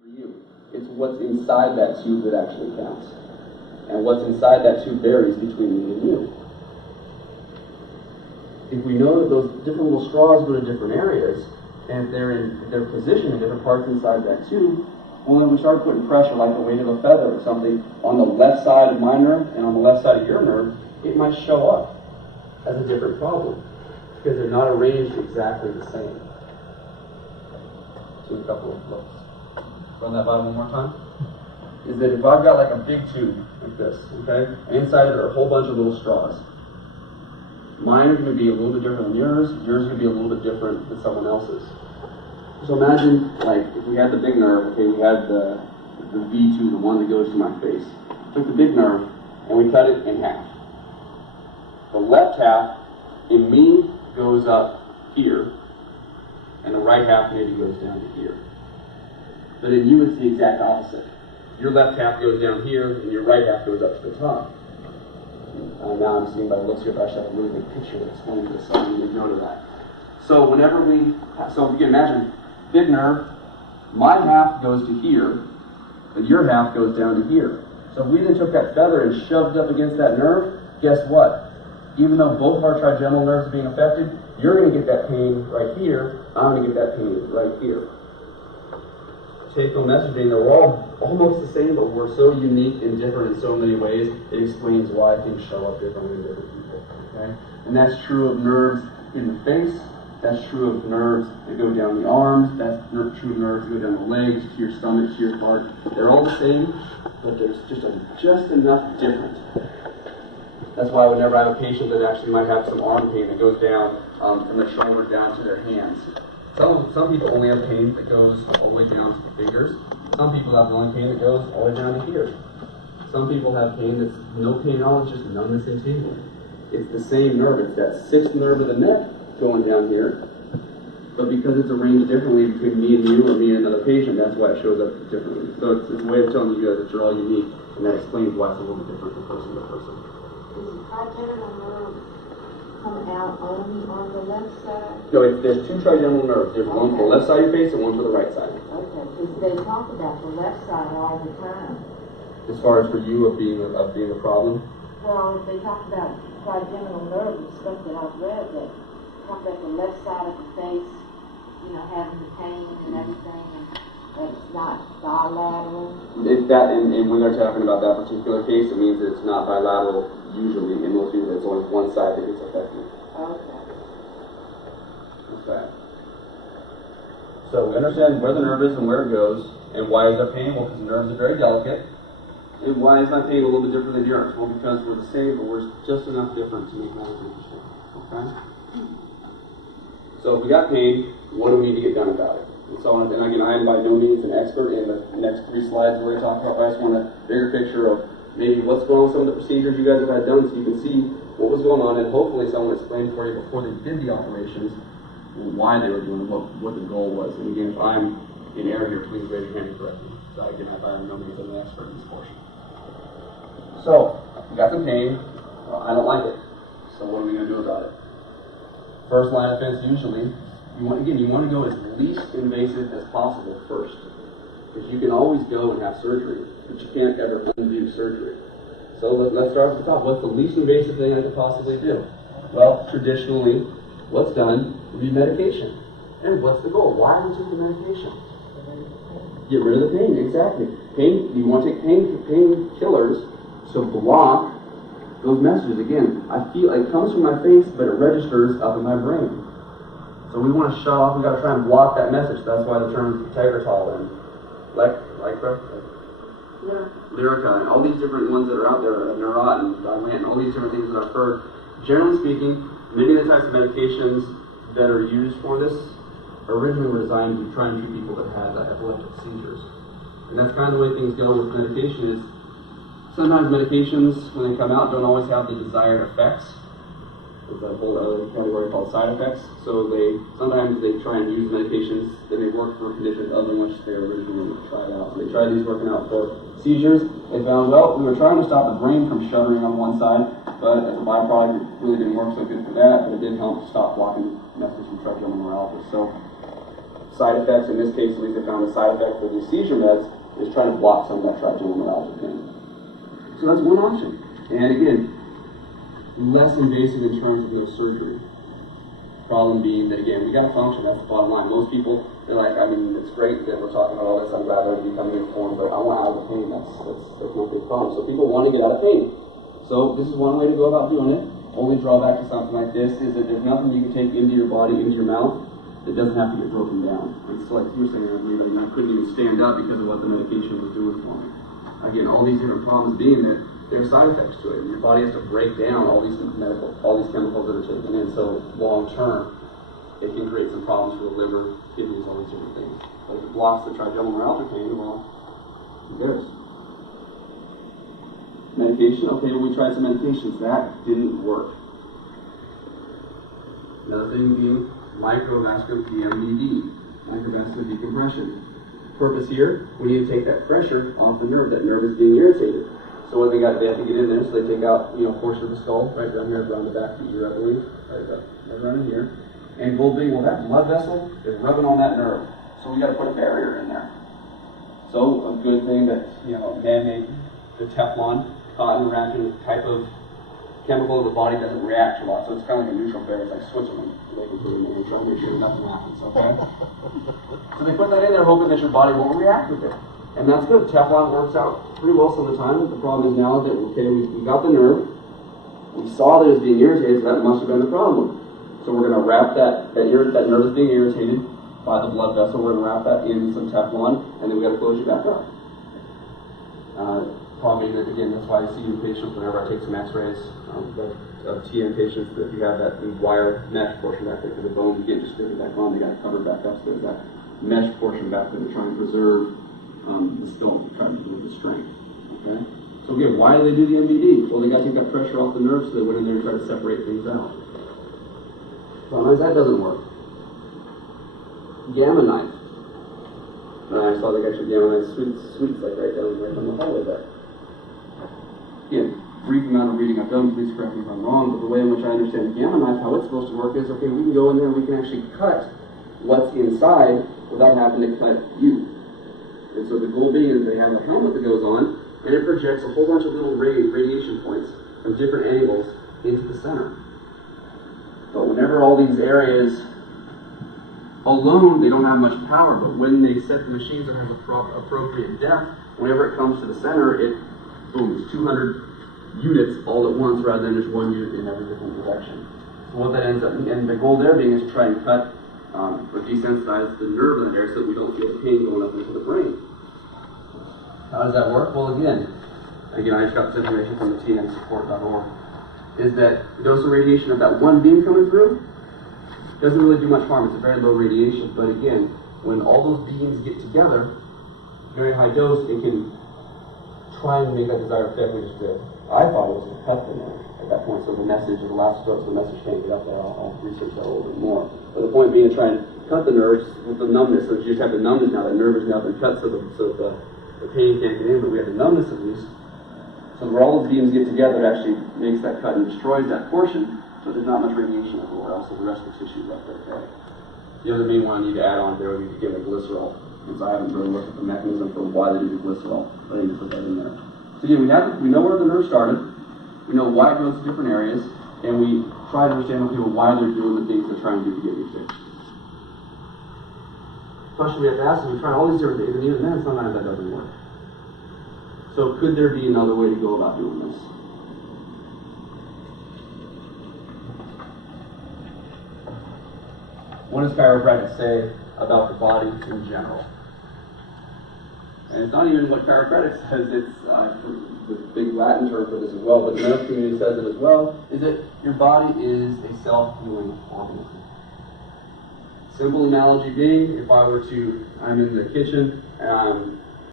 For you, it's what's inside that tube that actually counts. And what's inside that tube varies between me and you. If we know that those different little straws go to different areas, and if they're positioned in different parts inside that tube, well, then we start putting pressure like the weight of a feather or something on the left side of my nerve and on the left side of your nerve, it might show up as a different problem because they're not arranged exactly the same. So a couple of looks. Run that by one more time. Is that if I've got like a big tube like this, okay, and inside of it are a whole bunch of little straws. Mine are going to be a little bit different than yours. Yours is going to be a little bit different than someone else's. So imagine, like, if we had the big nerve, okay, we had the V2, the one that goes to my face. Took the big nerve and we cut it in half. The left half in me goes up here, and the right half maybe goes down to here. But in you, it's the exact opposite. Your left half goes down here, and your right half goes up to the top. Now I'm seeing by the looks here, if I should have a really good picture that explains this, so I need to note that. So whenever so you can imagine, big nerve, my half goes to here, but your half goes down to here. So if we then took that feather and shoved it up against that nerve, guess what? Even though both of our trigeminal nerves are being affected, you're going to get that pain right here, I'm going to get that pain right here. Take-home message being that we're all almost the same, but we're so unique and different in so many ways, it explains why things show up differently in different people. Okay? And that's true of nerves in the face, that's true of nerves that go down the arms, that's true of nerves that go down the legs, to your stomach, to your heart. They're all the same, but there's just enough different. That's why whenever I have a patient that actually might have some arm pain that goes down from their shoulder down to their hands. Some people only have pain that goes all the way down to the fingers. Some people have only pain that goes all the way down to here. Some people have pain that's no pain at all, it's just numbness and tingling. It's the same nerve, it's that sixth nerve of the neck going down here. But because it's arranged differently between me and you or me and another patient, that's why it shows up differently. So it's a way of telling you guys that you're all unique, and that explains why it's a little bit different from person to person. Does the trigeminal nerve come out only on the left side? No, there's two trigeminal nerves. There's one for the left side of your face and one for the right side. Okay, because they talk about the left side all the time. As far as for you of being a problem? Well, they talk about trigeminal nerve and stuff that I've read that talk about the left side of the face, you know, having the pain and everything, and it's not bilateral. And when they're talking about that particular case, it means that it's not bilateral usually. In most people, it's only one side that gets affected. Okay. Okay. So we understand where the nerve is and where it goes, and why is there pain? Well, because the nerves are very delicate. And why is my pain a little bit different than yours? Well, because we're the same, but we're just enough different to make matters interesting. Okay? So if we got pain, what do we need to get done about it? And so, and again, I am by no means an expert in the next 3 slides we're going to talk about, but I just want a bigger picture of maybe what's going on with some of the procedures you guys have had done so you can see what was going on, and hopefully someone explained for you before they did the operations why they were doing it, what the goal was. And again, if I'm in error here, please raise your hand and correct me. So again, I by no means am an expert in this portion. So, we got some pain. I don't like it. So what are we going to do about it? First line of defense usually, you want to go as least invasive as possible first. Because you can always go and have surgery, but you can't ever undo surgery. So let's start at the top. What's the least invasive thing I could possibly do? Well, traditionally, what's done would be medication. And what's the goal? Why do we take the medication? Get rid of the pain, exactly. Pain, you want to take painkillers to block those messages. Again, I feel it comes from my face, but it registers up in my brain. So we want to shut off, we got to try and block that message. That's why the terms Tegretol and Lyrica and all these different ones that are out there, Neurontin and Dilantin, all these different things that I've heard. Generally speaking, many of the types of medications that are used for this originally were designed to try and treat people that had epileptic seizures. And that's kind of the way things go with medication is sometimes medications, when they come out, don't always have the desired effects. There's a whole other category called side effects. So sometimes they try and use medications that may work for conditions other than which they originally tried out. So they tried these working out for seizures. They found, well, we were trying to stop the brain from shuddering on one side, but as a byproduct, it really didn't work so good for that, but it did help stop blocking messages from trigeminal neuralgia. So side effects, in this case at least they found the side effect for the seizure meds is trying to block some of that trigeminal neuralgia pain. So that's one option. And again, less invasive in terms of no surgery. Problem being that, again, we got to function, that's the bottom line. Most people, they're like, I mean, it's great that we're talking about all this, I'm glad they're becoming informed, but I want out of the pain, that's not the problem. So people want to get out of pain. So this is one way to go about doing it. Only drawback to something like this is that there's nothing you can take into your body, into your mouth, that doesn't have to get broken down. It's like you were saying earlier, I couldn't even stand up because of what the medication was doing for me. Again, all these different problems being that there are side effects to it. Your body has to break down all these chemicals that are taken in. So long term, it can create some problems for the liver, kidneys, all these different things. But if it blocks the trigeminal neuralgia pain, well, who cares? Medication, okay, well, we tried some medications. That didn't work. Another thing being microvascular PMDD, microvascular decompression. Purpose here, we need to take that pressure off the nerve. That nerve is being irritated. So what they have to get in there, so they take out, a portion of the skull, right down here, around the back of the ear, I believe, right around in here. And gold being, well, that blood vessel is rubbing on that nerve. So we got to put a barrier in there. So a good thing that, man-made, the Teflon, cotton wrapping type of chemical, the body doesn't react a lot. So it's kind of like a neutral barrier. It's like Switzerland. They can put it in there, try to make sure nothing happens, okay? So they put that in there hoping that your body won't react with it. And that's good. Teflon works out pretty well some of the time. The problem is now that, okay, we got the nerve. We saw that it was being irritated, so that must have been the problem. So we're going to wrap that nerve is being irritated by the blood vessel. We're going to wrap that in some Teflon, and then we got to close you back up. Problem is that, again, that's why I see in patients whenever I take some x-rays of TN patients, that you have that wire mesh portion back there, because the bone, you can't just stick it back on. They got to cover it back up, so there's that mesh portion back there to try and preserve the stone, to try and preserve the strength. Okay? So again, why do they do the MVD? Well, they got to take that pressure off the nerve, so they went in there and tried to separate things out. Sometimes that doesn't work. Gamma knife. I saw they got your gamma knife sweets like right down the hallway there. Again, brief amount of reading I've done, please correct me if I'm wrong, but the way in which I understand the gamma knife, how it's supposed to work is, okay, we can go in there and we can actually cut what's inside without having to cut you. And so the goal being is they have a helmet that goes on, and it projects a whole bunch of little radiation points from different angles into the center. But whenever all these areas alone, they don't have much power, but when they set the machines that have appropriate depth, whenever it comes to the center, it boom, it's 200 units all at once rather than just one unit in every different direction. So what that ends up, and the goal there being is to try and cut or desensitize the nerve in there so that we don't feel the pain going up into the brain. How does that work? Well, again, I just got this information from the tnsupport.org, is that the dose of radiation of that one beam coming through doesn't really do much harm. It's a very low radiation, but again, when all those beams get together, very high dose, it can try and make that desired effect, which is good. I thought it was to cut the nerve at that point, so the message of the last stroke, so the message can't get up there. I'll research that a little bit more. But the point being to try and cut the nerves with the numbness, so that you just have the numbness now. That nerve has now been cut, so the pain can't get in, but we have the numbness at least. So where all those beams get together, it actually makes that cut and destroys that portion, so there's not much radiation everywhere else, so the rest of the tissue is left okay. The other main one I need to add on there would be to give a glycerol, because I haven't really looked at the mechanism for why they do the glycerol, but I need to put that in there. So again, we know where the nerve started, we know why it goes to different areas, and we try to understand with people why they're doing the things they're trying to do to get you fixed. The question we have to ask is, we try all these different things, and even then, sometimes that doesn't work. So could there be another way to go about doing this? What does chiropractic say about the body in general? And it's not even what chiropractic says, it's the big Latin term for this as well, but the medical community says it as well, is that your body is a self-healing organism. Simple analogy being, if I were to, I'm in the kitchen, and I'm